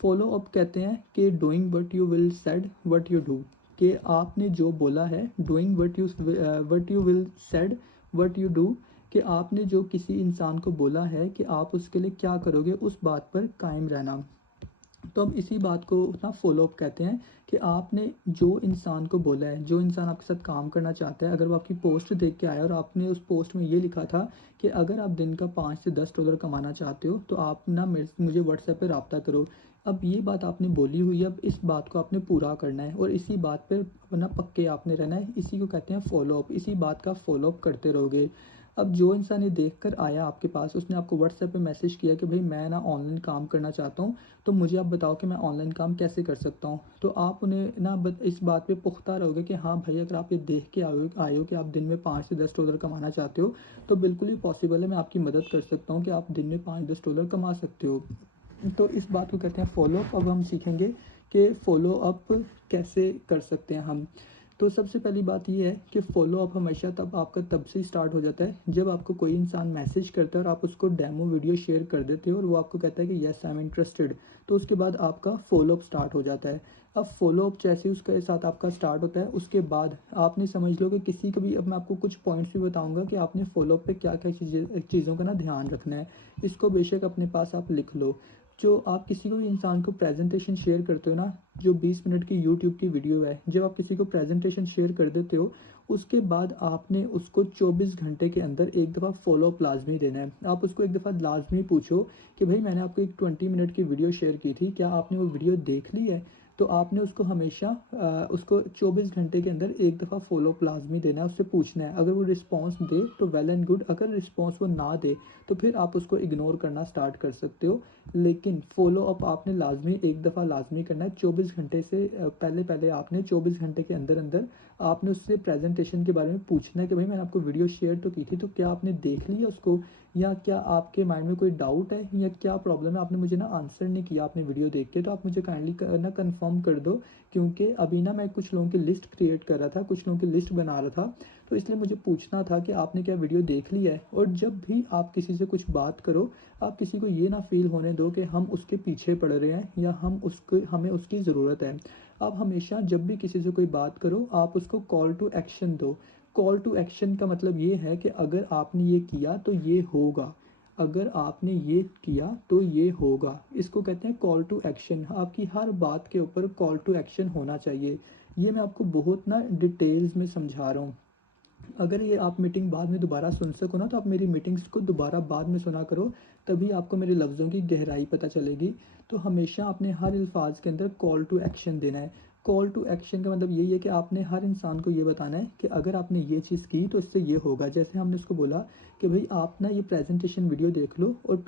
Follow up कहते हैं कि doing what you will said what you do, कि आपने जो बोला है, doing what you will said what you do, कि आपने जो किसी इंसान को बोला है कि आप उसके लिए क्या करोगे, उस बात पर कायम रहना। तो अब इसी बात को ना फॉलो अप कहते हैं कि आपने जो इंसान को बोला है, जो इंसान आपके साथ काम करना चाहता है, अगर वो आपकी पोस्ट देख के आया और आपने उस पोस्ट में ये लिखा था कि अगर आप दिन का $5 से $10 कमाना चाहते हो तो आप ना मुझे व्हाट्सएप पे रब्ता करो। अब ये बात आपने बोली हुई है, अब इस बात को आपने पूरा करना है और इसी बात पे ना पक्के आपने रहना है। इसी को कहते हैं फॉलो अप। इसी बात का फॉलो अप करते रहोगे। अब जो इंसान ये देख कर आया आपके पास, उसने आपको व्हाट्सएप पे मैसेज किया कि भाई मैं ना ऑनलाइन काम करना चाहता हूँ, तो मुझे आप बताओ कि मैं ऑनलाइन काम कैसे कर सकता हूँ। तो आप उन्हें ना इस बात पे पुख्ता रहोगे कि हाँ भाई, अगर आप ये देख के आए हो कि आप दिन में $5 से $10 कमाना चाहते हो, तो बिल्कुल ही पॉसिबल है, मैं आपकी मदद कर सकता हूँ कि आप दिन में $5-10 कमा सकते हो। तो इस बात को कहते हैं फॉलो अप। अब हम सीखेंगे कि फ़ॉलो अप कैसे कर सकते हैं हम। तो सबसे पहली बात ये है कि फ़ॉलो अप हमेशा तब से स्टार्ट हो जाता है जब आपको कोई इंसान मैसेज करता है और आप उसको डेमो वीडियो शेयर कर देते हो और वो आपको कहता है कि येस आई एम इंटरेस्टेड, तो उसके बाद आपका फ़ॉलो अप स्टार्ट हो जाता है। अब फ़ॉलो अप जैसे ही उसके साथ आपका स्टार्ट होता है, उसके बाद आपने समझ लो कि किसी का भी, अब मैं आपको कुछ पॉइंट्स भी बताऊंगा कि आपने फ़ॉलो अप पे क्या-क्या चीज़ों का ना ध्यान रखना है। इसको बेशक अपने पास आप लिख लो। जो आप किसी को भी इंसान को प्रेजेंटेशन शेयर करते हो ना, जो 20 मिनट की यूट्यूब की वीडियो है, जब आप किसी को प्रेजेंटेशन शेयर कर देते हो, उसके बाद आपने उसको 24 घंटे के अंदर एक दफ़ा फॉलो अप लाजमी देना है। आप उसको एक दफ़ा लाजमी पूछो कि भाई मैंने आपको एक 20 मिनट की वीडियो शेयर की थी, क्या आपने वो वीडियो देख ली है? तो आपने उसको हमेशा उसको 24 घंटे के अंदर एक दफ़ा फॉलो अप लाजमी देना है, उससे पूछना है। अगर वो रिस्पॉन्स दे तो वेल एंड गुड, अगर रिस्पॉन्स वो ना दे तो फिर आप उसको इग्नोर करना स्टार्ट कर सकते हो। लेकिन फ़ॉलो अप आपने लाज़मी एक दफ़ा लाज़मी करना है। 24 घंटे से पहले आपने 24 घंटे के अंदर आपने उससे प्रेजेंटेशन के बारे में पूछना है कि भाई मैंने आपको वीडियो शेयर तो की थी, तो क्या आपने देख लिया उसको, या क्या आपके माइंड में कोई डाउट है, या क्या प्रॉब्लम है, आपने मुझे ना आंसर नहीं किया आपने वीडियो देख के, तो आप मुझे काइंडली ना कंफर्म कर दो। क्योंकि अभी ना मैं कुछ लोगों की लिस्ट क्रिएट कर रहा था, कुछ लोगों की लिस्ट बना रहा था, तो इसलिए मुझे पूछना था कि आपने क्या वीडियो देख ली है। और जब भी आप किसी से कुछ बात करो, आप किसी को ये ना फ़ील होने दो कि हम उसके पीछे पड़ रहे हैं या हमें उसकी ज़रूरत है। आप हमेशा जब भी किसी से कोई बात करो, आप उसको कॉल टू एक्शन दो। कॉल टू एक्शन का मतलब ये है कि अगर आपने ये किया तो ये होगा, अगर आपने ये किया तो ये होगा। इसको कहते हैं कॉल टू एक्शन। आपकी हर बात के ऊपर कॉल टू एक्शन होना चाहिए। ये मैं आपको बहुत ना डिटेल्स में समझा रहा हूँ। अगर ये आप मीटिंग बाद में दोबारा सुन सको ना, तो आप मेरी मीटिंग्स को दोबारा बाद में सुना करो, तभी आपको मेरे लफ्ज़ों की गहराई पता चलेगी। तो हमेशा आपने हर अल्फाज के अंदर कॉल टू एक्शन देना है। कॉल टू एक्शन का मतलब यही है कि आपने हर इंसान को ये बताना है कि अगर आपने ये चीज़ की तो इससे ये होगा। जैसे हमने उसको बोला कि भाई आप ना ये प्रेजेंटेशन वीडियो देख लो, और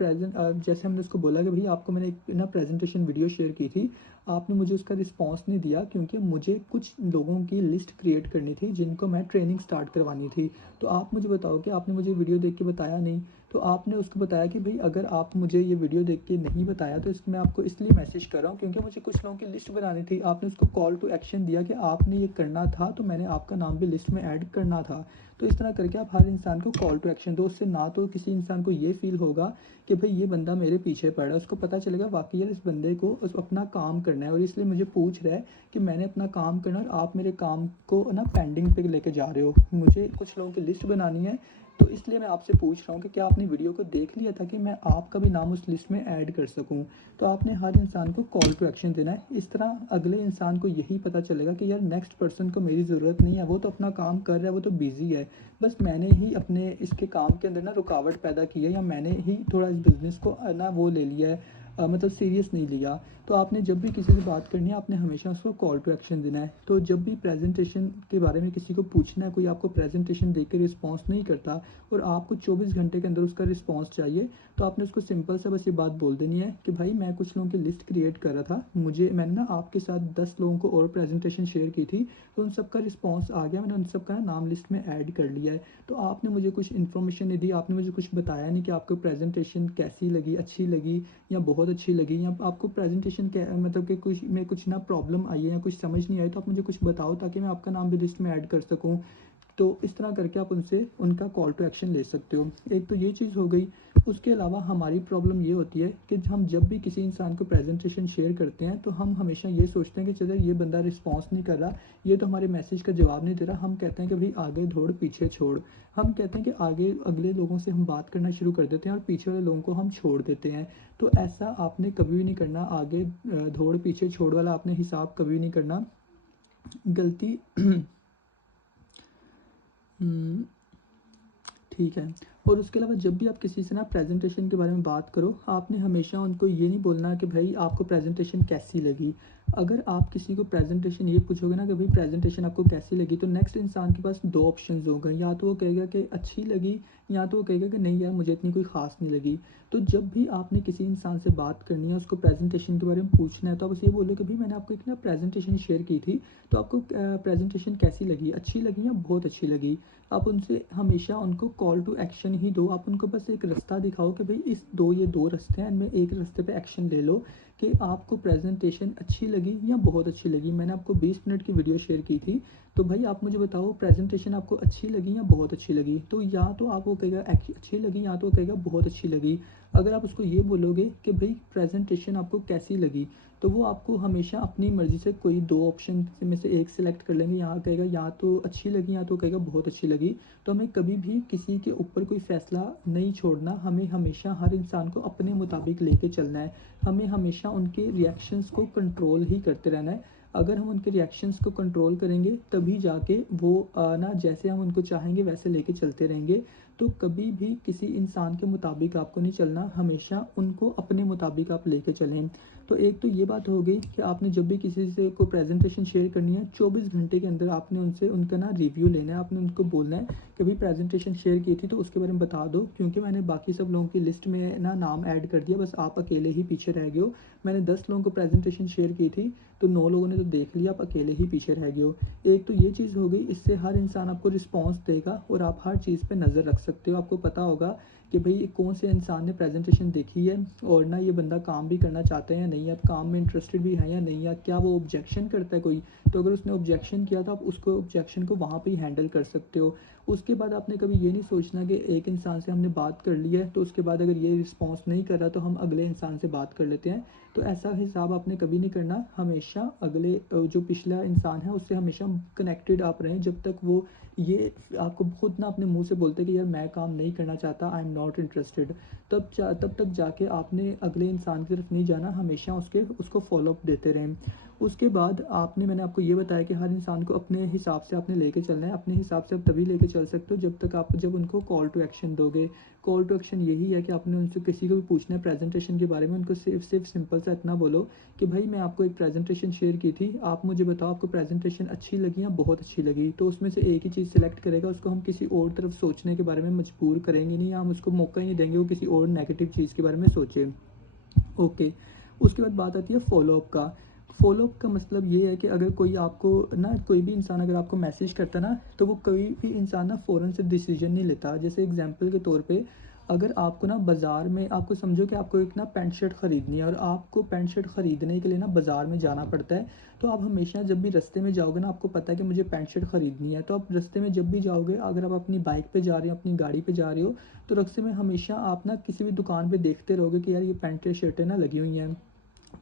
जैसे हमने उसको बोला कि भाई आपको मैंने एक ना प्रेजेंटेशन वीडियो शेयर की थी, आपने मुझे उसका रिस्पॉन्स नहीं दिया क्योंकि मुझे कुछ लोगों की लिस्ट क्रिएट करनी थी जिनको मैं ट्रेनिंग स्टार्ट करवानी थी। तो आप मुझे बताओ कि आपने मुझे वीडियो देख के बताया नहीं। तो आपने उसको बताया कि भाई अगर आप मुझे ये वीडियो देख के नहीं बताया तो मैं आपको इसलिए मैसेज कर रहा हूँ क्योंकि मुझे कुछ लोगों की लिस्ट बनानी थी। आपने उसको कॉल टू एक्शन दिया कि आपने ये करना था, तो मैंने आपका नाम भी लिस्ट में ऐड करना था। तो इस तरह करके आप हर इंसान को कॉल टू एक्शन दो। उससे ना तो किसी इंसान को ये फील होगा कि भाई ये बंदा मेरे पीछे पड़ रहा है, उसको पता चलेगा वाकई यार इस बंदे को अपना काम करना है और इसलिए मुझे पूछ रहा है कि मैंने अपना काम करना है और आप मेरे काम को ना पेंडिंग पे लेके जा रहे हो। मुझे कुछ लोगों की लिस्ट बनानी है, तो इसलिए मैं आपसे पूछ रहा हूँ कि क्या आपने वीडियो को देख लिया ताकि मैं आपका भी नाम उस लिस्ट में ऐड कर सकूँ। तो आपने हर इंसान को कॉल टू एक्शन देना है। इस तरह अगले इंसान को यही पता चलेगा कि यार नेक्स्ट पर्सन को मेरी ज़रूरत नहीं है, वो तो अपना काम कर रहा है, वो तो बिज़ी है, बस मैंने ही अपने इसके काम के अंदर ना रुकावट पैदा की है, या मैंने ही थोड़ा इस बिज़नेस को ना वो ले लिया है, मतलब सीरियस नहीं लिया। तो आपने जब भी किसी से बात करनी है, आपने हमेशा उसको कॉल टू एक्शन देना है। तो जब भी प्रेजेंटेशन के बारे में किसी को पूछना है, कोई आपको प्रेजेंटेशन देकर रिस्पॉन्स नहीं करता और आपको 24 घंटे के अंदर उसका रिस्पॉन्स चाहिए, तो आपने उसको सिंपल सा बस ये बात बोल देनी है कि भाई मैं कुछ लोगों की लिस्ट क्रिएट कर रहा था, मैंने ना आपके साथ 10 लोगों को और प्रेजेंटेशन शेयर की थी, तो उन सबका रिस्पॉन्स आ गया, मैंने उन सबका नाम लिस्ट में ऐड कर लिया है। तो आपने मुझे कुछ इन्फॉर्मेशन नहीं दी, आपने मुझे कुछ बताया नहीं कि आपको प्रेजेंटेशन कैसी लगी, अच्छी लगी या बहुत अच्छी लगी, या आपको प्रेजेंटेशन क्या मतलब कि कुछ ना प्रॉब्लम आई है या कुछ समझ नहीं आई, तो आप मुझे कुछ बताओ ताकि मैं आपका नाम भी लिस्ट में ऐड कर सकूँ। तो इस तरह करके आप उनसे उनका कॉल टू एक्शन ले सकते हो। एक तो ये चीज़ हो गई। उसके अलावा हमारी प्रॉब्लम ये होती है कि हम जब भी किसी इंसान को प्रेजेंटेशन शेयर करते हैं तो हम हमेशा ये सोचते हैं कि चलो ये बंदा रिस्पॉन्स नहीं कर रहा, ये तो हमारे मैसेज का जवाब नहीं दे रहा। हम कहते हैं कि भाई आगे दौड़ पीछे छोड़। हम कहते हैं कि आगे अगले लोगों से हम बात करना शुरू कर देते हैं और पीछे वाले लोगों को हम छोड़ देते हैं। तो ऐसा आपने कभी भी नहीं करना। आगे दौड़ पीछे छोड़ वाला आपने हिसाब कभी नहीं करना। गलती हम्म, ठीक है। और उसके अलावा जब भी आप किसी से ना प्रेजेंटेशन के बारे में बात करो, आपने हमेशा उनको ये नहीं बोलना कि भाई आपको प्रेजेंटेशन कैसी लगी। अगर आप किसी को प्रेजेंटेशन ये पूछोगे ना कि भाई प्रेजेंटेशन आपको कैसी लगी, तो नेक्स्ट इंसान के पास दो ऑप्शंस होंगे। या तो वो कहेगा कि अच्छी लगी, या तो वो कहेगा कि नहीं यार मुझे इतनी कोई ख़ास नहीं लगी। तो जब भी आपने किसी इंसान से बात करनी है, उसको प्रेजेंटेशन के बारे में पूछना है, तो आप उसे ये बोलो कि भाई मैंने आपको एक ना प्रेजेंटेशन शेयर की थी, तो आपको प्रेजेंटेशन कैसी लगी, अच्छी लगी या बहुत अच्छी लगी। आप उनसे हमेशा उनको कॉल टू एक्शन ही दो। आप उनको बस एक रास्ता दिखाओ कि भाई ये दो रास्ते हैं, इनमें एक रास्ते पे एक्शन ले लो कि आपको प्रेजेंटेशन अच्छी लगी या बहुत अच्छी लगी। मैंने आपको 20 मिनट की वीडियो शेयर की थी, तो भाई आप मुझे बताओ प्रेजेंटेशन आपको अच्छी लगी या बहुत अच्छी लगी। तो या तो आप वो कहेगा अच्छी लगी, या तो वो कहेगा बहुत अच्छी लगी। अगर आप उसको ये बोलोगे कि भाई प्रेजेंटेशन आपको कैसी लगी, तो वो आपको हमेशा अपनी मर्ज़ी से कोई दो ऑप्शन में से एक सिलेक्ट कर लेंगे। यहाँ कहेगा या तो अच्छी लगी, या तो कहेगा बहुत अच्छी लगी। तो हमें कभी भी किसी के ऊपर कोई फ़ैसला नहीं छोड़ना। हमें हमेशा हर इंसान को अपने मुताबिक लेके चलना है। हमें हमेशा उनके रिएक्शंस को कंट्रोल ही करते रहना है। अगर हम उनके रिएक्शंस को कंट्रोल करेंगे तभी जाके वो ना जैसे हम उनको चाहेंगे वैसे लेके चलते रहेंगे। तो कभी भी किसी इंसान के मुताबिक आपको नहीं चलना, हमेशा उनको अपने मुताबिक आप लेके चलें। तो एक तो ये बात हो गई कि आपने जब भी किसी से को प्रेजेंटेशन शेयर करनी है, 24 घंटे के अंदर आपने उनसे उनका ना रिव्यू लेना है। आपने उनको बोलना है कि भाई प्रेजेंटेशन शेयर की थी तो उसके बारे में बता दो, क्योंकि मैंने बाकी सब लोगों की लिस्ट में ना नाम ऐड कर दिया, बस आप अकेले ही पीछे रह गए हो। मैंने 10 लोगों को प्रेजेंटेशन शेयर की थी, तो 9 लोगों ने तो देख लिया, आप अकेले ही पीछे रह गए हो। एक तो ये चीज़ हो गई। इससे हर इंसान आपको रिस्पॉन्स देगा और आप हर चीज़ पे नज़र रख सकते हो। आपको पता होगा कि भाई कौन से इंसान ने प्रेजेंटेशन देखी है, और ना ये बंदा काम भी करना चाहता है या नहीं, आप काम में इंटरेस्टेड भी हैं या नहीं, या क्या वो ऑब्जेक्शन करता है कोई। तो अगर उसने ऑब्जेक्शन किया तो आप उसको ऑब्जेक्शन को वहाँ पे ही हैंडल कर सकते हो। उसके बाद आपने कभी ये नहीं सोचना कि एक इंसान से हमने बात कर ली है, तो उसके बाद अगर ये रिस्पॉन्स नहीं कर रहा तो हम अगले इंसान से बात कर लेते हैं। तो ऐसा हिसाब आपने कभी नहीं करना। हमेशा अगले जो पिछला इंसान है उससे हमेशा कनेक्टेड आप रहें, जब तक वो ये आपको खुद ना अपने मुंह से बोलते कि यार मैं काम नहीं करना चाहता, आई एम नॉट इंटरेस्टेड। तब तक जाके आपने अगले इंसान की तरफ नहीं जाना, हमेशा उसको फॉलोअप देते रहें। उसके बाद मैंने आपको ये बताया कि हर इंसान को अपने हिसाब से आपने लेके चलना है। अपने हिसाब से आप तभी लेके चल सकते हो जब उनको कॉल टू एक्शन दोगे। कॉल टू एक्शन यही है कि आपने उनसे किसी को भी पूछना है प्रेजेंटेशन के बारे में, उनको सिर्फ सिंपल सा इतना बोलो कि भाई मैं आपको एक प्रेजेंटेशन शेयर की थी, आप मुझे बताओ आपको प्रेजेंटेशन अच्छी लगी या बहुत अच्छी लगी। तो उसमें से एक ही चीज़ सिलेक्ट करेगा, उसको हम किसी और तरफ सोचने के बारे में मजबूर करेंगे नहीं, या हम उसको मौका ही नहीं देंगे वो किसी और नेगेटिव चीज़ के बारे में सोचे। ओके। उसके बाद बात आती है फॉलोअप का। फॉलोअप का मतलब ये है कि अगर कोई आपको ना कोई भी इंसान अगर आपको मैसेज करता है ना, तो वो कोई भी इंसान ना फ़ौरन से डिसीजन नहीं लेता। जैसे एग्जांपल के तौर पे, अगर आपको ना बाज़ार में आपको समझो कि आपको एक ना पैंट शर्ट ख़रीदनी है, और आपको पैंट शर्ट ख़रीदने के लिए ना बाज़ार में जाना पड़ता है। तो आप हमेशा जब भी रास्ते में जाओगे ना, आपको पता है कि मुझे पैंट शर्ट ख़रीदनी है, तो आप रास्ते में जब भी जाओगे, अगर आप अपनी बाइक पे जा रहे हो, अपनी गाड़ी पे जा रहे हो, तो रास्ते में हमेशा आप ना किसी भी दुकान पे देखते रहोगे कि यार ये पैंट शर्टें ना लगी हुई हैं।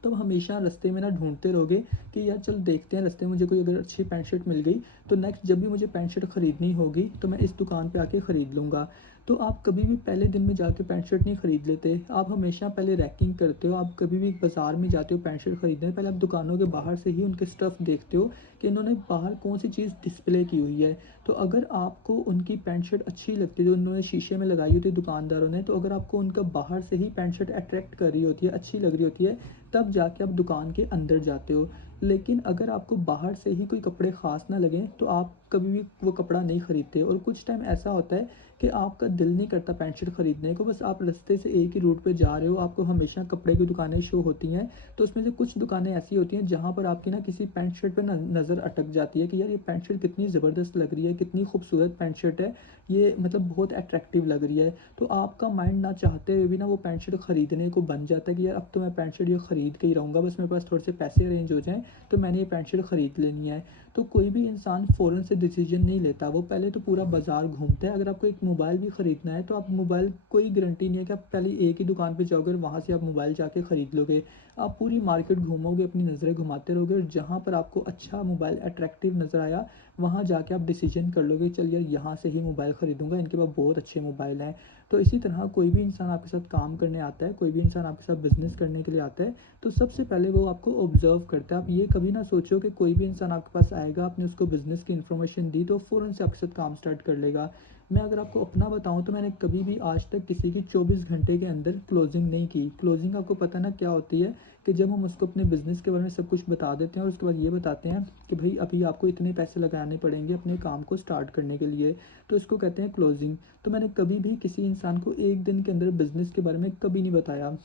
तो हमेशा रास्ते में ना ढूंढते रहोगे कि यार चल देखते हैं रास्ते में मुझे कोई अगर अच्छी पैंट शर्ट मिल गई, तो नेक्स्ट जब भी मुझे पैंट शर्ट ख़रीदनी होगी तो मैं इस दुकान पे आके ख़रीद लूँगा। तो आप कभी भी पहले दिन में जाके पैंट शर्ट नहीं ख़रीद लेते, आप हमेशा पहले रैंकिंग करते हो। आप कभी भी बाज़ार में जाते हो पैंट शर्ट ख़रीदने, पहले आप दुकानों के बाहर से ही उनके स्टफ़ देखते हो कि इन्होंने बाहर कौन सी चीज़ डिस्प्ले की हुई है। तो अगर आपको उनकी पैंट शर्ट अच्छी लगती है जो उन्होंने शीशे में लगाई होती है दुकानदारों ने, तो अगर आपको उनका बाहर से ही पैंट शर्ट अट्रैक्ट कर रही होती है, अच्छी लग रही होती है, तब जाके आप दुकान के अंदर जाते हो। लेकिन अगर आपको बाहर से ही कोई कपड़े ख़ास ना लगें तो आप कभी भी वो कपड़ा नहीं ख़रीदते। और कुछ टाइम ऐसा होता है कि आपका दिल नहीं करता पैंट शर्ट ख़रीदने को, बस आप रास्ते से एक ही रूट पे जा रहे हो, आपको हमेशा कपड़े की दुकानें शो होती हैं। तो उसमें से कुछ दुकानें ऐसी होती हैं जहाँ पर आपकी ना किसी पैंट शर्ट पर नज़र अटक जाती है कि यार ये पैंट शर्ट कितनी ज़बरदस्त लग रही है, कितनी खूबसूरत पैंट शर्ट है, ये मतलब बहुत अट्रैक्टिव लग रही है। तो आपका माइंड ना चाहते हुए भी ना वो पैंट शर्ट ख़रीदने को बन जाता है कि यार अब तो मैं पैंट शर्ट ये ख़रीद के ही रहूँगा, बस मेरे पास थोड़े से पैसे अरेंज हो जाएँ तो मैंने ये पैंट शर्ट ख़रीद लेनी है। तो कोई भी इंसान फ़ौरन से डिसीजन नहीं लेता, वो पहले तो पूरा बाज़ार घूमता है। अगर आपको एक मोबाइल भी ख़रीदना है तो आप मोबाइल, कोई गारंटी नहीं है कि आप पहले एक ही दुकान पे जाओगे और वहाँ से आप मोबाइल जाके ख़रीद लोगे। आप पूरी मार्केट घूमोगे, अपनी नज़रें घुमाते रहोगे और जहाँ पर आपको अच्छा मोबाइल अट्रैक्टिव नज़र आया, वहाँ जाके आप डिसीजन कर लोगे, चल यार यहाँ से ही मोबाइल ख़रीदूँगा, इनके पास बहुत अच्छे मोबाइल हैं। तो इसी तरह कोई भी इंसान आपके साथ काम करने आता है, कोई भी इंसान आपके साथ बिज़नेस करने के लिए आता है, तो सबसे पहले वो आपको ऑब्ज़र्व करता है। आप ये कभी ना सोचो कि कोई भी इंसान आपके पास आएगा, आपने उसको बिज़नेस की इन्फॉर्मेशन दी तो फ़ौरन से आपके साथ काम स्टार्ट कर लेगा। मैं अगर आपको अपना बताऊँ तो मैंने कभी भी आज तक किसी की 24 घंटे के अंदर क्लोजिंग नहीं की। क्लोजिंग आपको पता ना क्या होती है, कि जब हम उसको अपने बिज़नेस के बारे में सब कुछ बता देते हैं और उसके बाद ये बताते हैं कि भाई अभी आपको इतने पैसे लगाने पड़ेंगे अपने काम को स्टार्ट करने के लिए, तो इसको कहते हैं क्लोजिंग। तो मैंने कभी भी किसी इंसान को 1 दिन के अंदर बिज़नेस के बारे में कभी नहीं बताया।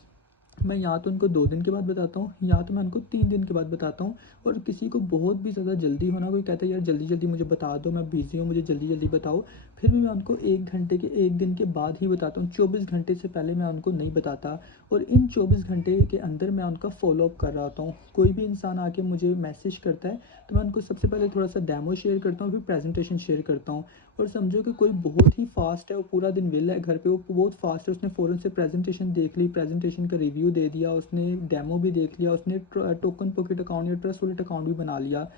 मैं या तो उनको 2 दिन के बाद बताता हूँ, या तो मैं उनको 3 दिन के बाद बताता हूँ। और किसी को बहुत भी ज़्यादा जल्दी हो ना, कोई कहता है यार जल्दी-जल्दी मुझे बता दो, मैं बिज़ी हूँ, मुझे जल्दी-जल्दी बताओ, फिर भी मैं उनको 1 घंटे के 1 दिन के बाद ही बताता हूँ, 24 घंटे से पहले मैं उनको नहीं बताता। और इन 24 घंटे के अंदर मैं उनका फ़ॉलो-अप कर रहा होता हूँ। कोई भी इंसान आके मुझे मैसेज करता है, तो मैं उनको सबसे पहले थोड़ा-सा डेमो शेयर करता हूँ, फिर प्रेज़ेंटेशन शेयर करता हूँ। और समझो कि कोई बहुत ही फ़ास्ट है, वो पूरा दिन वेला है घर पे, वो बहुत फ़ास्ट है, उसने फ़ौरन से प्रेज़ेंटेशन देख ली, प्रेज़ेंटेशन का रिव्यू दे दिया, उसने डेमो भी देख लिया, उसने टोकन पॉकेट अकाउंट या ट्रस्ट वॉलेट अकाउंट भी बना लिया।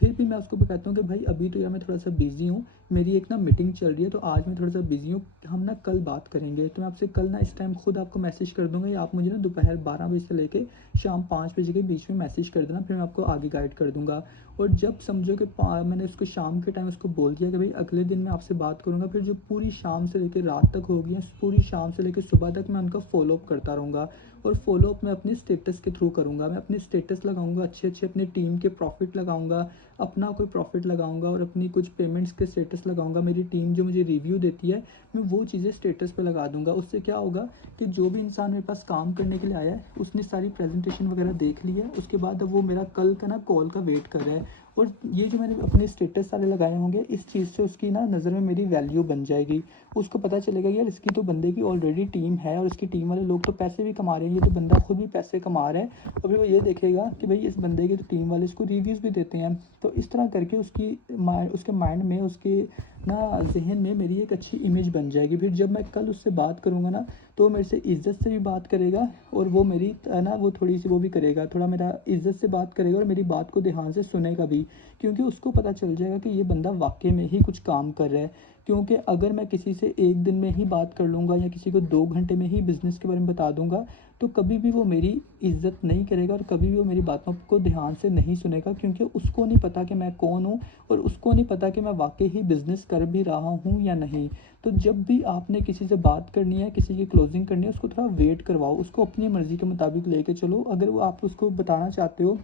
फिर भी मैं उसको कहता हूँ कि भाई अभी तो यार मैं थोड़ा-सा बिज़ी हूँ, मेरी एक ना मीटिंग चल रही है, तो आज मैं थोड़ा-सा बिज़ी हूँ, हम ना कल बात करेंगे। तो मैं आपसे कल ना इस टाइम खुद आपको मैसेज कर दूँगा, या आप मुझे ना दोपहर 12 बजे से लेके शाम 5 बजे के बीच में मैसेज कर देना, फिर मैं आपको आगे गाइड कर दूँगा। और जब समझो कि मैंने उसको शाम के टाइम उसको बोल दिया कि भाई अगले दिन मैं आपसे बात करूँगा, फिर जो पूरी शाम से लेकर रात तक होगी, पूरी शाम से लेकर सुबह तक मैं उनका फ़ॉलो-अप करता रहूँगा। और फ़ॉलो-अप मैं अपने स्टेटस के थ्रू करूँगा, मैं अपने स्टेटस लगाऊँगा, अच्छे-अच्छे अपनी टीम के प्रॉफ़िट लगाऊँगा, अपना कोई प्रॉफ़िट लगाऊँगा और अपनी कुछ पेमेंट्स के स्टेटस लगाऊँगा। मेरी टीम जो मुझे रिव्यू देती है, मैं वो चीज़ें स्टेटस पे लगा दूँगा। उससे क्या होगा कि जो भी इंसान मेरे पास काम करने के लिए आया है, उसने सारी प्रेज़ेंटेशन वगैरह देख ली है, उसके बाद अब वो मेरा कल का ना कॉल का वेट कर रहा है। और ये जो मैंने अपने स्टेटस सारे लगाए होंगे, इस चीज़ से उसकी ना नज़र में मेरी वैल्यू बन जाएगी। उसको पता चलेगा यार इसकी तो बंदे की ऑलरेडी टीम है और इसकी टीम वाले लोग तो पैसे भी कमा रहे हैं, ये तो बंदा खुद भी पैसे कमा रहा है। और फिर वो ये देखेगा कि भाई इस बंदे की तो टीम वाले इसको रिव्यूज़ भी देते हैं। तो इस तरह करके उसके माइंड में, उसके ना ज़हन में मेरी एक अच्छी इमेज बन जाएगी। फिर जब मैं कल उससे बात करूँगा ना, तो वो मेरे से इज़्ज़त से भी बात करेगा और वो मेरी ना वो थोड़ी-सी वो भी करेगा, थोड़ा मेरा इज़्ज़त से बात करेगा और मेरी बात को ध्यान से सुनेगा भी। क्योंकि उसको पता चल जाएगा कि ये बंदा वाक़ई में ही कुछ काम कर रहा है। क्योंकि अगर मैं किसी से 1 दिन में ही बात कर लूँगा या किसी को 2 घंटे में ही बिज़नेस के बारे में बता दूँगा, तो कभी भी वो मेरी इज़्ज़त नहीं करेगा और कभी भी वो मेरी बातों को ध्यान से नहीं सुनेगा, क्योंकि उसको नहीं पता कि मैं कौन हूँ और उसको नहीं पता कि मैं वाक़ई ही बिज़नेस कर भी रहा हूँ या नहीं। तो जब भी आपने किसी से बात करनी है, किसी की क्लोज़िंग करनी है, उसको थोड़ा वेट करवाओ, उसको अपनी मर्ज़ी के मुताबिक लेके चलो। अगर वो आप उसको बताना चाहते हो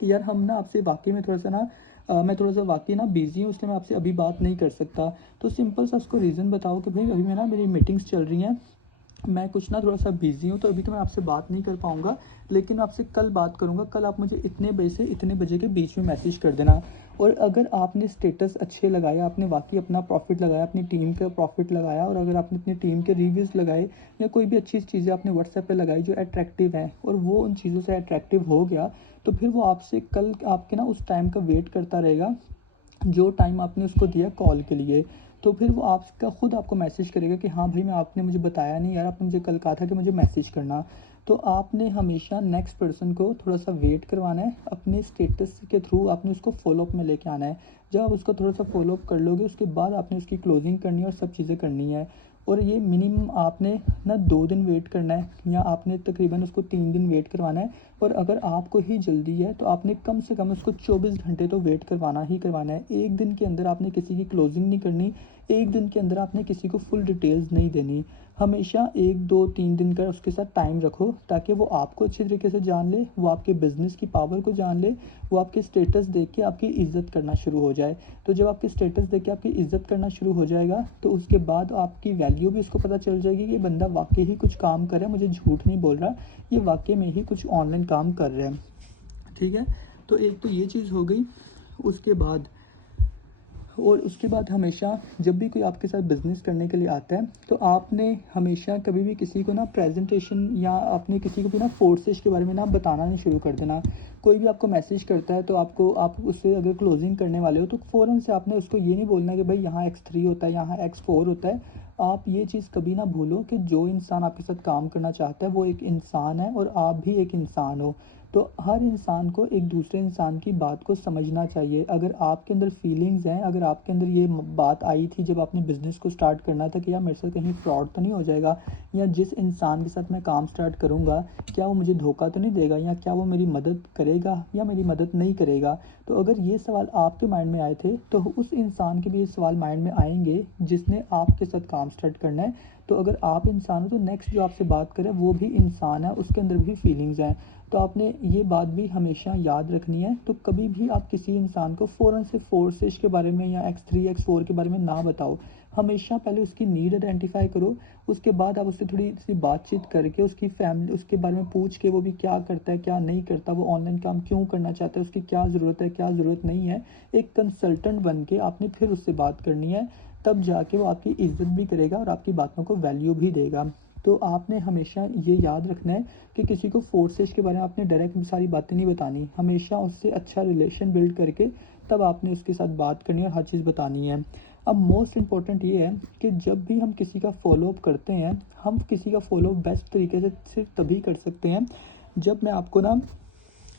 कि यार हम ना आपसे वाक़ई में थोड़ा-सा ना मैं थोड़ा-सा वाक़ई ना बिज़ी हूँ, इसलिए मैं आपसे अभी बात नहीं कर सकता। तो सिंपल सा उसको रीज़न बताओ कि भई अभी मैं ना मेरी मीटिंग्स चल रही हैं, मैं कुछ ना थोड़ा-सा बिज़ी हूँ, तो अभी तो मैं आपसे बात नहीं कर पाऊँगा, लेकिन मैं आपसे कल बात करूँगा। कल आप मुझे इतने बजे से इतने बजे के बीच में मैसेज कर देना। और अगर आपने स्टेटस अच्छे लगाए, आपने वाक़ई अपना प्रॉफ़िट लगाया, अपनी टीम का प्रॉफ़िट लगाया और अगर आपने अपनी टीम के रिव्यूज़ लगाए या कोई भी अच्छी चीज़ें आपने व्हाट्सएप पे लगाई जो अट्रैक्टिव हैं और वो उन चीज़ों से अट्रैक्टिव हो गया, तो फिर वो आपसे कल आपके ना उस टाइम का वेट करता रहेगा, जो टाइम आपने उसको दिया कॉल के लिए। तो फिर वो आपका खुद आपको मैसेज करेगा कि हाँ भाई, मैं आपने मुझे बताया नहीं यार, आपने मुझे कल कहा था कि मुझे मैसेज करना। तो आपने हमेशा नेक्स्ट पर्सन को थोड़ा-सा वेट करवाना है, अपने स्टेटस के थ्रू आपने उसको फ़ॉलो-अप में लेके आना है। जब आप उसको थोड़ा-सा फ़ॉलो-अप कर लोगे, उसके बाद आपने उसकी क्लोज़िंग करनी है और सब चीज़ें करनी है। और ये मिनिमम आपने ना 2 दिन वेट करना है या आपने तकरीबन उसको 3 दिन वेट करवाना है। और अगर आपको ही जल्दी है तो आपने कम से कम उसको 24 घंटे तो वेट करवाना ही करवाना है। 1 दिन के अंदर आपने किसी की क्लोज़िंग नहीं करनी, 1 दिन के अंदर आपने किसी को फुल डिटेल्स नहीं देनी। हमेशा 1, 2, 3 दिन का उसके साथ टाइम रखो, ताकि वो आपको अच्छे तरीके से जान ले, वो आपके बिज़नेस की पावर को जान ले, वो आपके स्टेटस देख के आपकी इज़्ज़त करना शुरू हो जाए। तो जब आपके स्टेटस देख के आपकी इज़्ज़त करना शुरू हो जाएगा, तो उसके बाद आपकी वैल्यू भी उसको पता चल जाएगी कि ये बंदा वाक़ई ही कुछ काम कर रहा है, मुझे झूठ नहीं बोल रहा, ये वाक़ई में ही कुछ ऑनलाइन काम कर रहा है। ठीक है? तो एक तो ये चीज़ हो गई। उसके बाद और उसके बाद हमेशा जब भी कोई आपके साथ बिज़नेस करने के लिए आता है तो आपने हमेशा कभी भी किसी को ना प्रेजेंटेशन या आपने किसी को भी ना फोर्सेस के बारे में ना बताना नहीं शुरू कर देना। कोई भी आपको मैसेज करता है तो आप उससे अगर क्लोजिंग करने वाले हो तो फ़ौरन से आपने उसको ये नहीं बोलना कि भाई यहाँ X3 होता है, यहाँ X4 होता है। आप ये चीज़ कभी ना भूलो कि जो इंसान आपके साथ काम करना चाहता है वो एक इंसान है और आप भी एक इंसान हो। तो हर इंसान को एक दूसरे इंसान की बात को समझना चाहिए। अगर आपके अंदर फीलिंग्स हैं, अगर आपके अंदर ये बात आई थी जब आपने बिज़नेस को स्टार्ट करना था कि यार मेरे साथ कहीं फ्रॉड तो नहीं हो जाएगा, या जिस इंसान के साथ मैं काम स्टार्ट करूँगा क्या वो मुझे धोखा तो नहीं देगा, या क्या वो मेरी मदद करेगा या मेरी मदद नहीं करेगा। तो अगर ये सवाल आपके माइंड में आए थे तो उस इंसान के भी ये सवाल माइंड में आएंगे जिसने आपके साथ काम स्टार्ट करना है। तो अगर आप इंसान हो तो नेक्स्ट जो आपसे बात करे वो भी इंसान है, उसके अंदर भी फीलिंग्स हैं। तो आपने ये बात भी हमेशा याद रखनी है। तो कभी भी आप किसी इंसान को फ़ौरन से फोर्सेस के बारे में या X3 X4 के बारे में ना बताओ। हमेशा पहले उसकी नीड आइडेंटिफाई करो, उसके बाद आप उससे थोड़ी सी बातचीत करके उसकी फैमिली उसके बारे में पूछ के वो भी क्या करता है क्या नहीं करता, वो ऑनलाइन काम क्यों करना चाहता है, उसकी क्या ज़रूरत है क्या ज़रूरत नहीं है, एक कंसल्टेंट बन के आपने फिर उससे बात करनी है। तब जाके वो आपकी इज़्ज़त भी करेगा और आपकी बातों को वैल्यू भी देगा। तो आपने हमेशा ये याद रखना है कि किसी को फोर्सेस के बारे में आपने डायरेक्ट सारी बातें नहीं बतानी। हमेशा उससे अच्छा रिलेशन बिल्ड करके तब आपने उसके साथ बात करनी है और हर चीज़ बतानी है। अब मोस्ट इम्पॉर्टेंट ये है कि जब भी हम किसी का फॉलोअप करते हैं, हम किसी का फॉलोअप बेस्ट तरीके से सिर्फ तभी कर सकते हैं जब मैं आपको ना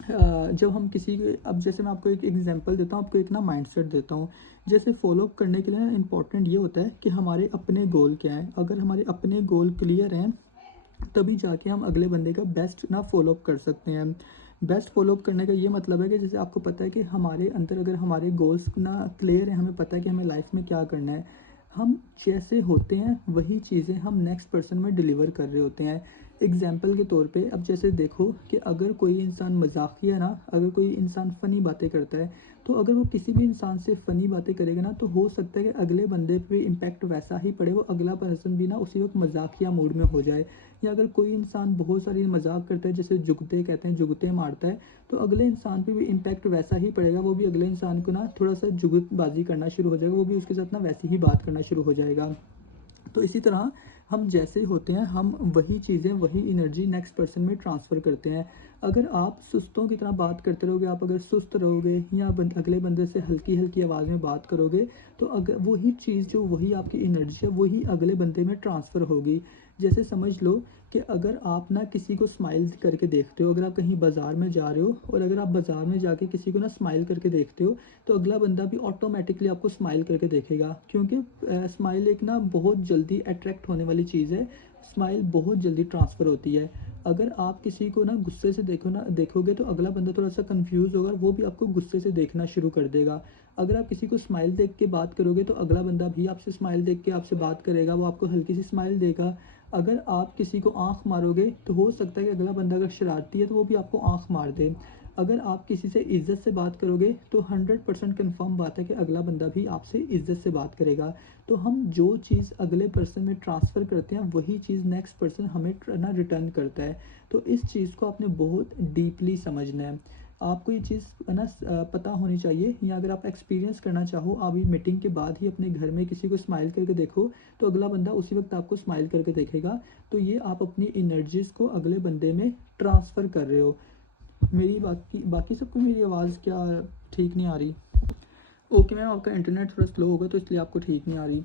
जब हम किसी अब जैसे मैं आपको एक एग्जांपल देता हूँ, आपको एक ना माइंडसेट देता हूँ। जैसे फॉलोअप करने के लिए ना इम्पोर्टेंट ये होता है कि हमारे अपने गोल क्या हैं। अगर हमारे अपने गोल क्लियर हैं तभी जाके हम अगले बंदे का बेस्ट ना फॉलोअप कर सकते हैं। बेस्ट फॉलोअप करने का ये मतलब है कि जैसे आपको पता है कि हमारे अंदर अगर हमारे गोल्स ना क्लियर हैं, हमें पता है कि हमें लाइफ में क्या करना है, हम जैसे होते हैं वही चीज़ें हम नेक्स्ट पर्सन में डिलीवर कर रहे होते हैं। एग्जाम्पल के तौर पे अब जैसे देखो कि अगर कोई इंसान मजाकिया ना, अगर कोई इंसान फ़नी बातें करता है तो अगर वो किसी भी इंसान से फ़नी बातें करेगा ना तो हो सकता है कि अगले बंदे पे इम्पैक्ट वैसा ही पड़े, वो अगला पर्सन भी ना उसी वक्त मजाकिया मूड में हो जाए। या अगर कोई इंसान बहुत सारी मजाक करता है, जैसे जुगते कहते हैं, जुगते मारता है, तो अगले इंसान पे भी इम्पैक्ट वैसा ही पड़ेगा। वो भी अगले इंसान को ना थोड़ा सा जुगतबाजी करना शुरू हो जाएगा, वो भी उसके साथ ना वैसे ही बात करना शुरू हो जाएगा। तो इसी तरह हम जैसे होते हैं हम वही चीज़ें वही एनर्जी नेक्स्ट पर्सन में ट्रांसफ़र करते हैं। अगर आप सुस्तों की तरह बात करते रहोगे, आप अगर सुस्त रहोगे या अगले बंदे से हल्की हल्की आवाज़ में बात करोगे तो अगर वही चीज़ जो वही आपकी एनर्जी है वही अगले बंदे में ट्रांसफ़र होगी। जैसे समझ लो कि अगर आप ना किसी को स्माइल करके देखते हो, अगर आप कहीं बाज़ार में जा रहे हो और अगर आप बाज़ार में जाके किसी को ना स्माइल करके देखते हो तो अगला बंदा भी ऑटोमेटिकली आपको स्माइल करके देखेगा, क्योंकि स्माइल एक ना बहुत जल्दी अट्रैक्ट होने वाली चीज़ है। स्माइल बहुत जल्दी ट्रांसफ़र होती है। अगर आप किसी को ना गुस्से से देखोगे तो अगला बंदा थोड़ा सा कंफ्यूज होगा, वो भी आपको गुस्से से देखना शुरू कर देगा। अगर आप किसी को स्माइल देख के बात करोगे तो अगला बंदा भी आपसे स्माइल देख के आपसे बात करेगा, वो आपको हल्की सी स्माइल देगा। अगर आप किसी को आँख मारोगे तो हो सकता है कि अगला बंदा अगर शरारती है तो वो भी आपको आँख मार दे। अगर आप किसी से इज़्ज़त से बात करोगे तो 100% कन्फर्म बात है कि अगला बंदा भी आपसे इज़्ज़त से बात करेगा। तो हम जो चीज़ अगले पर्सन में ट्रांसफ़र करते हैं वही चीज़ नेक्स्ट पर्सन हमें ना रिटर्न करता है। तो इस चीज़ को आपने बहुत डीपली समझना है। आपको ये चीज़ है ना पता होनी चाहिए, या अगर आप एक्सपीरियंस करना चाहो अभी मीटिंग के बाद ही अपने घर में किसी को स्माइल करके देखो तो अगला बंदा उसी वक्त आपको स्माइल करके देखेगा। तो ये आप अपनी एनर्जीज़ को अगले बंदे में ट्रांसफ़र कर रहे हो। मेरी बाकी बाकी सबको मेरी आवाज़ क्या ठीक नहीं आ रही? ओके मैम, आपका इंटरनेट थोड़ा स्लो होगा तो इसलिए आपको ठीक नहीं आ रही।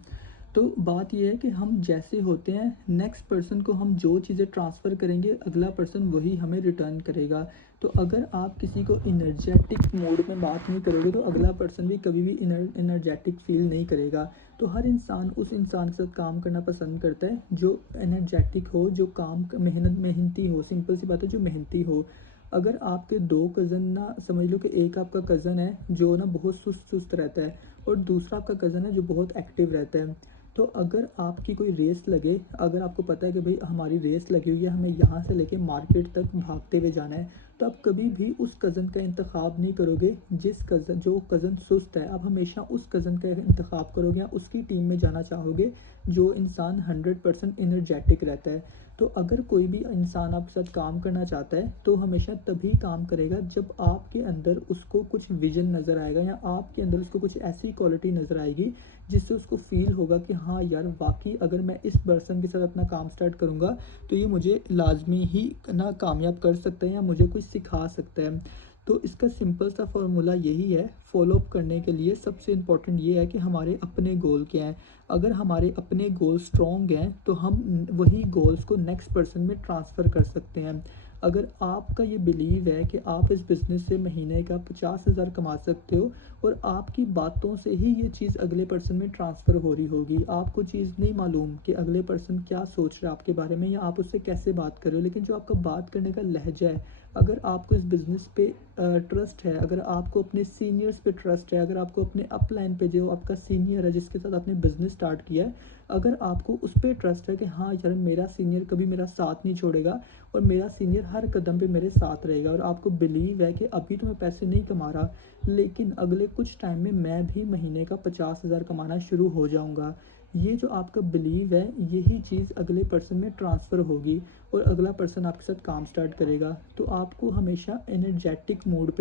तो बात ये है कि हम जैसे होते हैं नेक्स्ट पर्सन को हम जो चीज़ें ट्रांसफ़र करेंगे अगला पर्सन वही हमें रिटर्न करेगा। तो अगर आप किसी को इनर्जेटिक मोड में बात नहीं करोगे तो अगला पर्सन भी कभी भी एनर्जेटिक फील नहीं करेगा। तो हर इंसान उस इंसान के साथ काम करना पसंद करता है जो एनर्जेटिक हो, जो काम मेहनती हो। सिंपल सी बात है, जो मेहनती हो। अगर आपके दो कज़न ना, समझ लो कि एक आपका कज़न है जो ना बहुत सुस्त सुस्त रहता है और दूसरा आपका कज़न है जो बहुत एक्टिव रहता है। तो अगर आपकी कोई रेस लगे, अगर आपको पता है कि भाई हमारी रेस लगी हुई है, हमें यहाँ से लेके मार्केट तक भागते हुए जाना है, तो आप कभी भी उस कज़न का इंतखाब नहीं करोगे जो कज़न सुस्त है। आप हमेशा उस कज़न का इंतखाब करोगे या उसकी टीम में जाना चाहोगे जो इंसान 100% एनर्जेटिक रहता है। तो अगर कोई भी इंसान आपके साथ काम करना चाहता है तो हमेशा तभी काम करेगा जब आपके अंदर उसको कुछ विजन नज़र आएगा या आपके अंदर उसको कुछ ऐसी क्वालिटी नज़र आएगी जिससे उसको फील होगा कि हाँ यार वाकई अगर मैं इस पर्सन के साथ अपना काम स्टार्ट करूँगा तो ये मुझे लाजमी ही ना कामयाब कर सकता है या मुझे कुछ सिखा सकता है। तो इसका सिंपल सा फार्मूला यही है, फॉलो अप करने के लिए सबसे इम्पोर्टेंट ये है कि हमारे अपने गोल क्या हैं। अगर हमारे अपने गोल स्ट्रॉन्ग हैं तो हम वही गोल्स को नेक्स्ट पर्सन में ट्रांसफ़र कर सकते हैं। अगर आपका ये बिलीव है कि आप इस बिज़नेस से महीने का 50,000 कमा सकते हो और आपकी बातों से ही ये चीज़ अगले पर्सन में ट्रांसफ़र हो रही होगी, आपको चीज़ नहीं मालूम कि अगले पर्सन क्या सोच रहा है आपके बारे में या आप उससे कैसे बात कर रहे हो, लेकिन जो आपका बात करने का लहजा है, अगर आपको इस बिज़नेस पे ट्रस्ट है, अगर आपको अपने सीनियर्स पे ट्रस्ट है, अगर आपको अपने अपलाइन पे जो आपका सीनियर है जिसके साथ आपने बिज़नेस स्टार्ट किया है, अगर आपको उस पे ट्रस्ट है कि हाँ यार मेरा सीनियर कभी मेरा साथ नहीं छोड़ेगा और मेरा सीनियर हर कदम पे मेरे साथ रहेगा, और आपको बिलीव है कि अभी तो मैं पैसे नहीं कमा रहा लेकिन अगले कुछ टाइम में मैं भी महीने का 50,000 कमाना शुरू हो जाऊंगा, ये जो आपका बिलीव है यही चीज़ अगले पर्सन में ट्रांसफ़र होगी और अगला पर्सन आपके साथ काम स्टार्ट करेगा। तो आपको हमेशा एनर्जेटिक मूड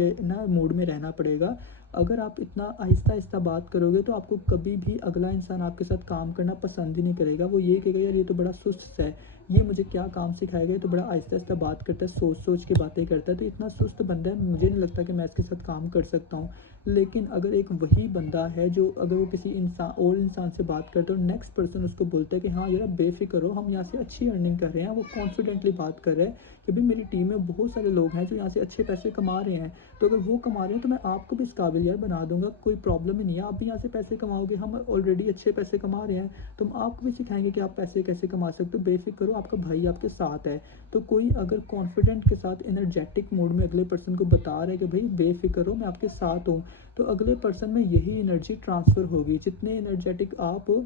में रहना पड़ेगा। अगर आप इतना आहिस्ता-आहिस्ता बात करोगे तो आपको कभी भी अगला इंसान आपके साथ काम करना पसंद ही नहीं करेगा। वो ये कहेगा यार ये तो बड़ा सुस्त है, ये मुझे क्या काम सिखाएगा, ये तो बड़ा आहिस्ता-आहिस्ता बात करता है, सोच-सोच के बातें करता है, तो इतना सुस्त बंदा है, मुझे नहीं लगता कि मैं इसके साथ काम कर सकता हूँ। लेकिन अगर एक वही बंदा है जो अगर वो किसी इंसान से बात करता है और नेक्स्ट पर्सन उसको बोलता है कि हाँ यार आप बेफ़िक्र हो, हम यहाँ से अच्छी अर्निंग कर रहे हैं, वो कॉन्फिडेंटली बात कर रहा है कि भाई मेरी टीम में बहुत सारे लोग हैं जो यहाँ से अच्छे पैसे कमा रहे हैं, तो अगर वो कमा रहे हैं तो मैं आपको भी इस काबिल यार बना दूंगा, कोई प्रॉब्लम ही नहीं है, आप भी यहाँ से पैसे कमाओगे, हम ऑलरेडी अच्छे पैसे कमा रहे हैं, तो हम आपको भी सिखाएंगे कि आप पैसे कैसे कमा सकते हो, बेफिक्र करो, आपका भाई आपके साथ है। तो कोई अगर कॉन्फिडेंट के साथ एनर्जेटिक मूड में अगले पर्सन को बता रहा है कि भाई बेफिक्र हो मैं आपके साथ हूँ, तो अगले पर्सन में यही एनर्जी ट्रांसफ़र होगी। जितने एनर्जेटिक आप हो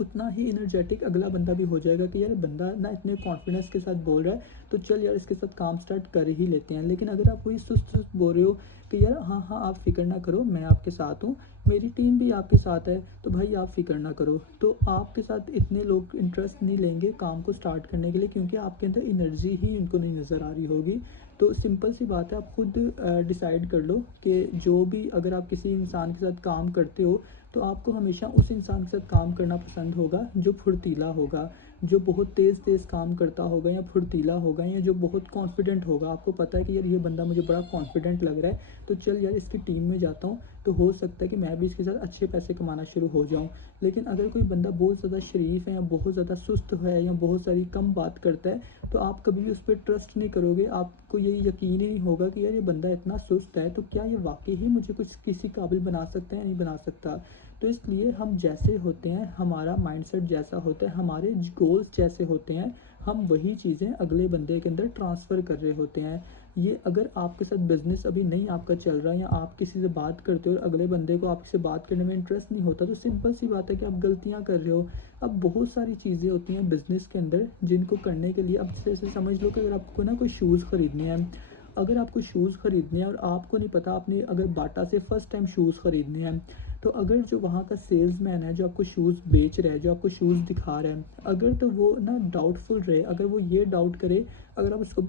उतना ही एनर्जेटिक अगला बंदा भी हो जाएगा कि यार बंदा ना इतने कॉन्फिडेंस के साथ बोल रहा है तो चल यार इसके साथ काम स्टार्ट कर ही लेते हैं। लेकिन अगर आप वही सुस्त सुस्त बोल रहे हो कि यार हाँ हाँ आप फ़िक्र ना करो, मैं आपके साथ हूँ, मेरी टीम भी आपके साथ है, तो भाई आप फ़िक्र ना करो, तो आपके साथ इतने लोग इंटरेस्ट नहीं लेंगे काम को स्टार्ट करने के लिए, क्योंकि आपके अंदर एनर्जी ही उनको नहीं नज़र आ रही होगी। तो सिंपल सी बात है, आप खुद डिसाइड कर लो कि जो भी अगर आप किसी इंसान के साथ काम करते हो तो आपको हमेशा उस इंसान के साथ काम करना पसंद होगा जो फुर्तीला होगा, जो बहुत तेज़ तेज़ काम करता होगा या फुर्तीला होगा या जो बहुत कॉन्फिडेंट होगा। आपको पता है कि यार ये बंदा मुझे बड़ा कॉन्फिडेंट लग रहा है, तो चल यार इसकी टीम में जाता हूँ, तो हो सकता है कि मैं भी इसके साथ अच्छे पैसे कमाना शुरू हो जाऊँ। लेकिन अगर कोई बंदा बहुत ज़्यादा शरीफ है या बहुत ज़्यादा सुस्त है या बहुत सारी कम बात करता है, तो आप कभी भी उस पर ट्रस्ट नहीं करोगे, आपको ये यकीन ही नहीं होगा कि यार ये बंदा इतना सुस्त है तो क्या ये वाकई ही मुझे कुछ किसी काबिल बना सकता है या नहीं बना सकता। तो इसलिए हम जैसे होते हैं, हमारा माइंडसेट जैसा होता है, हमारे गोल्स जैसे होते हैं, हम वही चीज़ें अगले बंदे के अंदर ट्रांसफ़र कर रहे होते हैं। ये अगर आपके साथ बिज़नेस अभी नहीं आपका चल रहा है या आप किसी से बात करते हो और अगले बंदे को आपसे बात करने में इंटरेस्ट नहीं होता, तो सिंपल सी बात है कि आप गलतियाँ कर रहे हो। अब बहुत सारी चीज़ें होती हैं बिज़नेस के अंदर जिनको करने के लिए, अब जैसे समझ लो कि अगर आपको ना कोई शूज़ ख़रीदने हैं, अगर आपको शूज़ ख़रीदने हैं और आपको नहीं पता, आपने अगर बाटा से फ़र्स्ट टाइम शूज़ ख़रीदने हैं, तो अगर जो वहाँ का सेल्समैन है जो आपको शूज़ बेच रहा है, जो आपको शूज़ दिखा रहा है, अगर तो वो ना डाउटफुल रहे, अगर वो ये डाउट करे, अगर आप उसको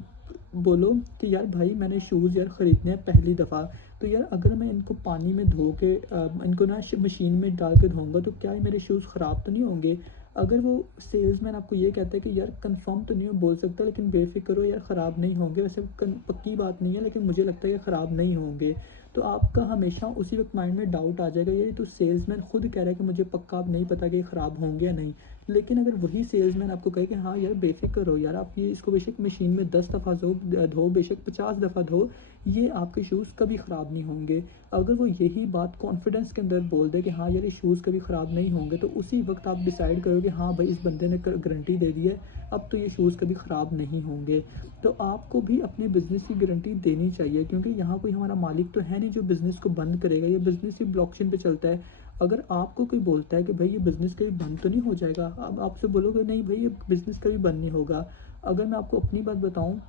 बोलो कि यार भाई मैंने शूज़ यार ख़रीदने हैं पहली दफ़ा, तो यार अगर मैं इनको पानी में धो के इनको ना मशीन में डाल के धोऊंगा तो क्या ये मेरे शूज़ ख़राब तो नहीं होंगे। अगर वो सेल्समैन आपको ये कहता है कि यार कंफर्म तो नहीं बोल सकता लेकिन बेफिक्र हो यार ख़राब नहीं होंगे, वैसे पक्की बात नहीं है लेकिन मुझे लगता है कि ख़राब नहीं होंगे, तो आपका हमेशा उसी वक्त माइंड में डाउट आ जाएगा, ये तो सेल्समैन खुद कह रहा है कि मुझे पक्का नहीं पता कि ख़राब होंगे या नहीं। लेकिन अगर वही सेल्समैन आपको कहे कि हाँ यार बेफिक्र हो यार, आप ये इसको बेशक मशीन में 10 दफ़ा धो बेशक 50 दफ़ा धो, ये आपके शूज़ कभी ख़राब नहीं होंगे। अगर वो यही बात कॉन्फिडेंस के अंदर बोल दे कि हाँ यार ये शूज़ कभी ख़राब नहीं होंगे, तो उसी वक्त आप डिसाइड करो कि हाँ भाई इस बंदे ने गारंटी दे दी है, अब तो ये शूज़ कभी ख़राब नहीं होंगे। तो आपको भी अपने बिज़नेस की गारंटी देनी चाहिए, क्योंकि यहाँ कोई हमारा मालिक तो है नहीं जो बिज़नेस को बंद करेगा, ये बिज़नेस ही ब्लॉकचेन पे चलता है। अगर आपको कोई बोलता है कि भाई ये बिज़नेस कभी बंद तो नहीं हो जाएगा, अब आपसे बोलोगे नहीं भाई ये बिज़नेस कभी बंद नहीं होगा। अगर मैं आपको अपनी बात बताऊँ,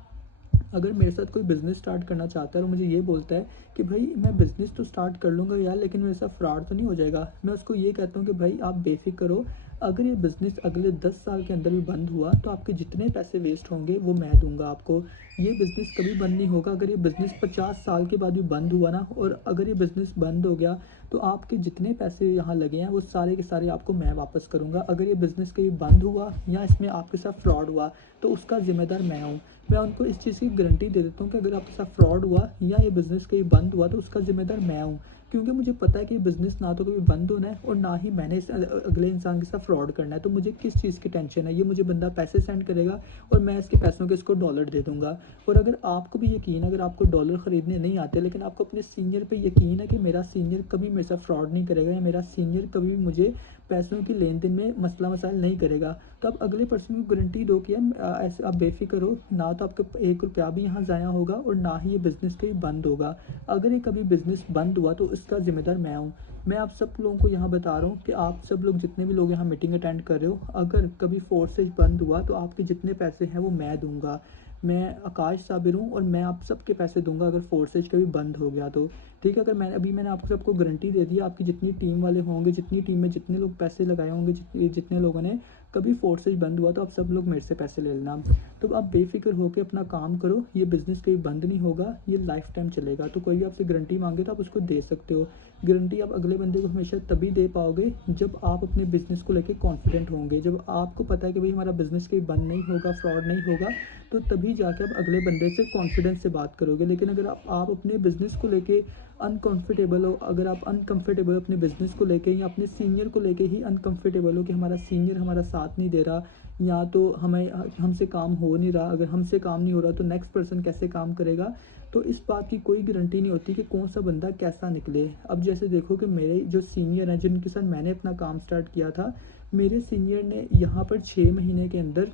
अगर मेरे साथ कोई बिज़नेस स्टार्ट करना चाहता है और मुझे ये बोलता है कि भाई मैं बिज़नेस तो स्टार्ट कर लूँगा यार लेकिन मेरे साथ फ्रॉड तो नहीं हो जाएगा, मैं उसको ये कहता हूँ कि भाई आप बेफिक्र हो, अगर ये बिज़नेस अगले 10 साल के अंदर भी बंद हुआ तो आपके जितने पैसे वेस्ट होंगे वो मैं दूँगा आपको। ये बिज़नेस कभी बंद नहीं होगा। अगर ये बिज़नेस 50 साल के बाद भी बंद हुआ ना, और अगर ये बिज़नेस बंद हो गया तो आपके जितने पैसे यहाँ लगे हैं वो सारे के सारे आपको मैं वापस करूँगा। अगर ये बिज़नेस कहीं बंद हुआ या इसमें आपके साथ फ्रॉड हुआ तो उसका ज़िम्मेदार मैं हूँ। मैं उनको इस चीज़ की गारंटी दे देता हूँ कि अगर आपके साथ फ्रॉड हुआ या ये बिज़नेस कहीं बंद हुआ तो उसका ज़िम्मेदार मैं हूँ। क्योंकि मुझे पता है कि ये बिज़नेस ना तो कभी बंद होना है और ना ही मैंने इस अगले इंसान के साथ फ्रॉड करना है। तो मुझे किस चीज़ की टेंशन है? ये मुझे बंदा पैसे सेंड करेगा और मैं इसके पैसों के इसको डॉलर दे दूँगा। और अगर आपको भी यकीन है, अगर आपको डॉलर ख़रीदने नहीं आते लेकिन आपको अपने सीनियर पे यकीन है कि मेरा सीनियर कभी मेरे साथ फ्रॉड नहीं करेगा या मेरा सीनियर कभी भी मुझे पैसों की लेन-देन में मसला मसाइल नहीं करेगा, तो आप अगले पर्सन को गारंटी दो कि ऐसे आप बेफ़िक्र हो, ना तो आपका ₹1 भी यहाँ ज़ाया होगा और ना ही ये बिज़नेस कहीं बंद होगा। अगर ये कभी बिज़नेस बंद हुआ तो इसका ज़िम्मेदार मैं हूँ। मैं आप सब लोगों को यहाँ बता रहा हूँ कि आप सब लोग जितने भी लोग यहाँ मीटिंग अटेंड कर रहे हो, अगर कभी फोर्सेज बंद हुआ तो आपके जितने पैसे हैं वो मैं दूँगा। मैं आकाश साबिर हूँ और मैं आप सबके पैसे दूँगा अगर फोर्सेज कभी बंद हो गया तो। ठीक है? अगर मैंने आपको सबको गारंटी दे दी, आपकी जितनी टीम वाले होंगे, जितनी टीम में जितने लोग पैसे लगाए होंगे, जितने लोगों ने, कभी फोर्सेज बंद हुआ तो आप सब लोग मेरे से पैसे ले लेना। तो आप बेफ़िक्र होके अपना काम करो, ये बिज़नेस कहीं बंद नहीं होगा, ये लाइफ़ टाइम चलेगा। तो कोई भी आपसे गारंटी माँगे तो आप उसको दे सकते हो। गारंटी आप अगले बंदे को हमेशा तभी दे पाओगे जब आप अपने बिज़नेस को लेके कॉन्फिडेंट होंगे। जब आपको पता है कि भई हमारा बिज़नेस कहीं बंद नहीं होगा, फ्रॉड नहीं होगा, तो तभी जाके आप अगले बंदे से कॉन्फिडेंस से बात करोगे। लेकिन अगर आप अपने बिज़नेस को लेके अनकंफर्टेबल हो, अगर आप अनकंफर्टेबल हो अपने बिज़नेस को लेके या अपने सीनियर को लेके ही अनकंफर्टेबल हो कि हमारा सीनियर हमारा साथ नहीं दे रहा या तो हमें हमसे काम हो नहीं रहा, अगर हमसे काम नहीं हो रहा तो नेक्स्ट पर्सन कैसे काम करेगा, तो इस बात की कोई गारंटी नहीं होती कि कौन सा बंदा कैसा निकले। अब जैसे देखो कि मेरे जो सीनियर हैं जिनके साथ मैंने अपना काम स्टार्ट किया था, मेरे सीनियर ने यहाँ पर 6 महीने के अंदर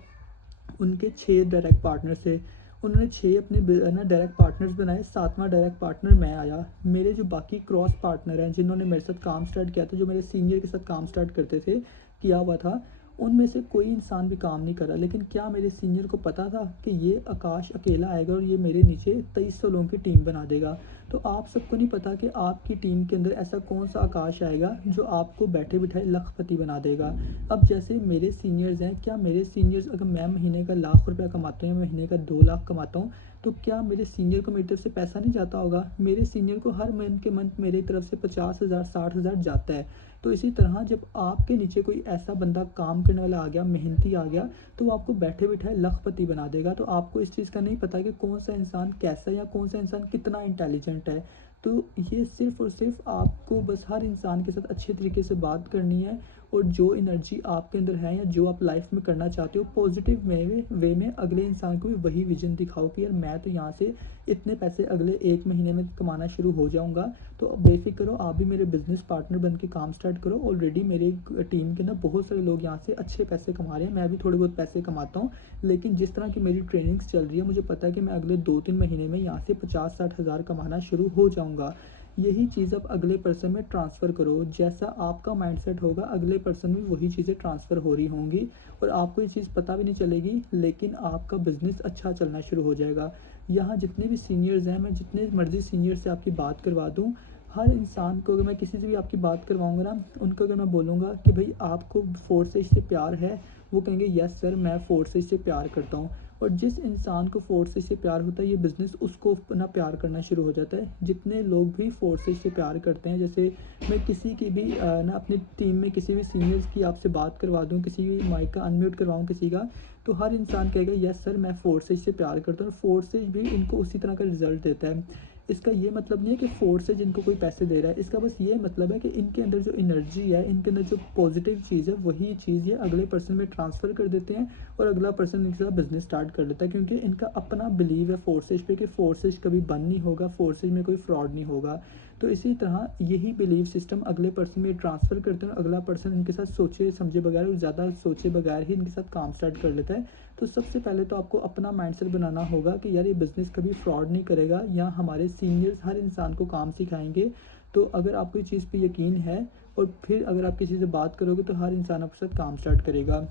उनके 6 डायरेक्ट पार्टनर थे। उन्होंने 6 अपने ना डायरेक्ट पार्टनर्स बनाए, 7वां डायरेक्ट पार्टनर मैं आया। मेरे जो बाकी क्रॉस पार्टनर हैं जिन्होंने मेरे साथ काम स्टार्ट किया था, जो मेरे सीनियर के साथ काम स्टार्ट करते थे, किया हुआ था, उनमें से कोई इंसान भी काम नहीं करा। लेकिन क्या मेरे सीनियर को पता था कि ये आकाश अकेला आएगा और ये मेरे नीचे 2300 लोगों की टीम बना देगा। तो आप सबको नहीं पता कि आपकी टीम के अंदर ऐसा कौन-सा आकाश आएगा जो आपको बैठे-बिठाए लखपति बना देगा। अब जैसे मेरे सीनियर्स हैं, क्या मेरे सीनियर्स, अगर मैं महीने का लाख रुपया कमाता हूँ या महीने का 2 लाख कमाता हूँ, तो क्या मेरे सीनियर को मेरी तरफ से पैसा नहीं जाता होगा? मेरे सीनियर को हर मंथ के मंथ मेरी तरफ से 50,000 60,000 जाता है। तो इसी तरह जब आपके नीचे कोई ऐसा बंदा काम करने वाला आ गया, मेहनती आ गया, तो वो आपको बैठे-बिठाए लखपति बना देगा। तो आपको इस चीज़ का नहीं पता कि कौन-सा इंसान कैसा है या कौन-सा इंसान कितना इंटेलिजेंट है। तो ये सिर्फ़ और सिर्फ़ आपको बस हर इंसान के साथ अच्छे तरीके से बात करनी है और जो एनर्जी आपके अंदर है या जो आप लाइफ में करना चाहते हो पॉजिटिव वे में अगले इंसान को भी वही विजन दिखाओ कि यार मैं तो यहाँ से इतने पैसे अगले 1 महीने में कमाना शुरू हो जाऊँगा। तो बेफ़िक्र करो, आप भी मेरे बिज़नेस पार्टनर बन के काम स्टार्ट करो। ऑलरेडी मेरे टीम के ना बहुत सारे लोग यहाँ से अच्छे पैसे कमा रहे हैं, मैं भी थोड़े बहुत पैसे कमाता हूँ। लेकिन जिस तरह की मेरी ट्रेनिंग्स चल रही है, मुझे पता है कि मैं अगले 2-3 महीने में यहाँ से 50-60 हज़ार कमाना शुरू हो जाऊँगा। यही चीज़ आप अगले पर्सन में ट्रांसफ़र करो। जैसा आपका माइंडसेट होगा, अगले पर्सन में वही चीज़ें ट्रांसफ़र हो रही होंगी और आपको ये चीज़ पता भी नहीं चलेगी, लेकिन आपका बिज़नेस अच्छा चलना शुरू हो जाएगा। यहाँ जितने भी सीनियर्स हैं, मैं जितने मर्ज़ी सीनियर से आपकी बात करवा दूँ, हर इंसान को अगर मैं किसी से भी आपकी बात करवाऊँगा ना, उनको अगर मैं बोलूँगा कि भई आपको फोर्सेज से प्यार है, वो कहेंगे यस सर, मैं फोर्सेज से प्यार करता हूँ। और जिस इंसान को फोर्सेस से प्यार होता है, ये बिज़नेस उसको अपना प्यार करना शुरू हो जाता है। जितने लोग भी फोर्सेस से प्यार करते हैं, जैसे मैं किसी की भी ना अपनी टीम में किसी भी सीनियर्स की आपसे बात करवा दूँ, किसी भी माइक का अनम्यूट करवाऊँ किसी का, तो हर इंसान कहेगा यस सर, मैं फोर्सेस से प्यार करता हूँ और फोर्सेस भी इनको उसी तरह का रिज़ल्ट देता है। इसका ये मतलब नहीं है कि फोर्सेज इनको कोई पैसे दे रहा है, इसका बस ये मतलब है कि इनके अंदर जो एनर्जी है, इनके अंदर जो पॉजिटिव चीज़ है, वही चीज़ ये अगले पर्सन में ट्रांसफ़र कर देते हैं और अगला पर्सन इनके साथ बिज़नेस स्टार्ट कर लेता है, क्योंकि इनका अपना बिलीव है फोर्सेज पे कि फोर्सेज कभी बंद नहीं होगा, फोर्सेज में कोई फ्रॉड नहीं होगा। तो इसी तरह यही बिलीव सिस्टम अगले पर्सन में ट्रांसफ़र करते हैं, अगला पर्सन इनके साथ सोचे समझे बगैर और ज़्यादा सोचे बगैर ही इनके साथ काम स्टार्ट कर लेता है। तो सबसे पहले तो आपको अपना माइंडसेट बनाना होगा कि यार ये बिज़नेस कभी फ्रॉड नहीं करेगा, या हमारे सीनियर्स हर इंसान को काम सिखाएँगे। तो अगर आपको इस चीज़ पे यकीन है और फिर अगर आप किसी से बात करोगे तो हर इंसान आपके साथ काम स्टार्ट करेगा।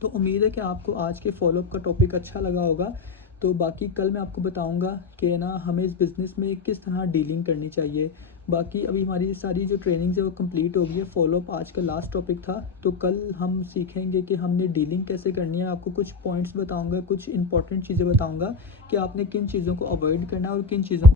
तो उम्मीद है कि आपको आज के फ़ॉलो-अप का टॉपिक अच्छा लगा होगा। तो बाकी कल मैं आपको बताऊंगा कि ना हमें इस बिज़नेस में किस तरह डीलिंग करनी चाहिए। बाकी अभी हमारी सारी जो ट्रेनिंग्स है वो कंप्लीट हो गई है। फॉलोअप आज का लास्ट टॉपिक था, तो कल हम सीखेंगे कि हमने डीलिंग कैसे करनी है। आपको कुछ पॉइंट्स बताऊंगा, कुछ इंपॉर्टेंट चीज़ें बताऊंगा कि आपने किन चीज़ों को अवॉइड करना है और किन चीज़ों